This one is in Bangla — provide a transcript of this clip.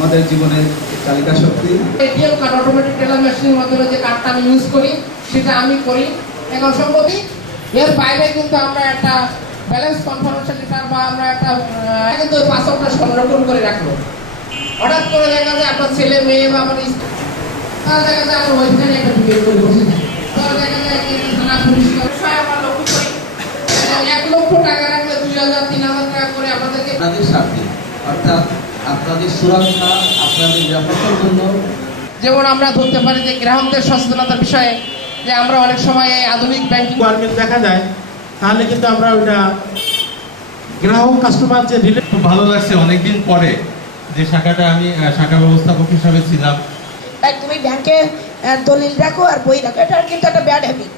আমাদের জীবনের চালিকা শক্তি। এটিএম কার্ড অটোমেটিক টেলার মেশিনের মাধ্যমে যে কার্ডটা আমি ইউজ করি সেটা আমি করি এখন সম্প্রতি। এর বাইরে কিন্তু আমরা একটা ব্যালেন্স কনফার্মেশন লেটার বা আমরা একটা কিন্তু পাসওয়ার্ডটা সংরক্ষণ করে রাখবো। হঠাৎ করে দেখা যায় আপনার ছেলে মেয়ে বা আমার তারা দেখা যায় আমার ওইখানে একটা ভিডিও করে বসে থাকে, তারা দেখা যায় থানা পুলিশ আমরা লক্ষ্য করি 1 লক্ষ টাকা রাখলে 2000 3000 টাকা করে আমাদেরকে আপনাদের স্বার্থে অর্থাৎ আপনাদের সুরক্ষা, আপনাদের নিরাপত্তার জন্য। যেমন আমরা ধরতে পারি যে গ্রাহকদের সচেতনতার বিষয়ে যে আমরা অনেক সময় এই আধুনিক ব্যাংকিং রিকোয়ারমেন্ট দেখা যায়, তাহলে কিন্তু আমরা ওইটা গ্রাহক কাস্টমার যে খুব ভালো লাগছে অনেকদিন পরে যে শাখাটা আমি শাখা ব্যবস্থাপক হিসাবে ছিলাম। তুমি ব্যাংকে দলিল রাখো আর বই রাখো, এটা কিন্তু একটা ব্যাড হ্যাবিট।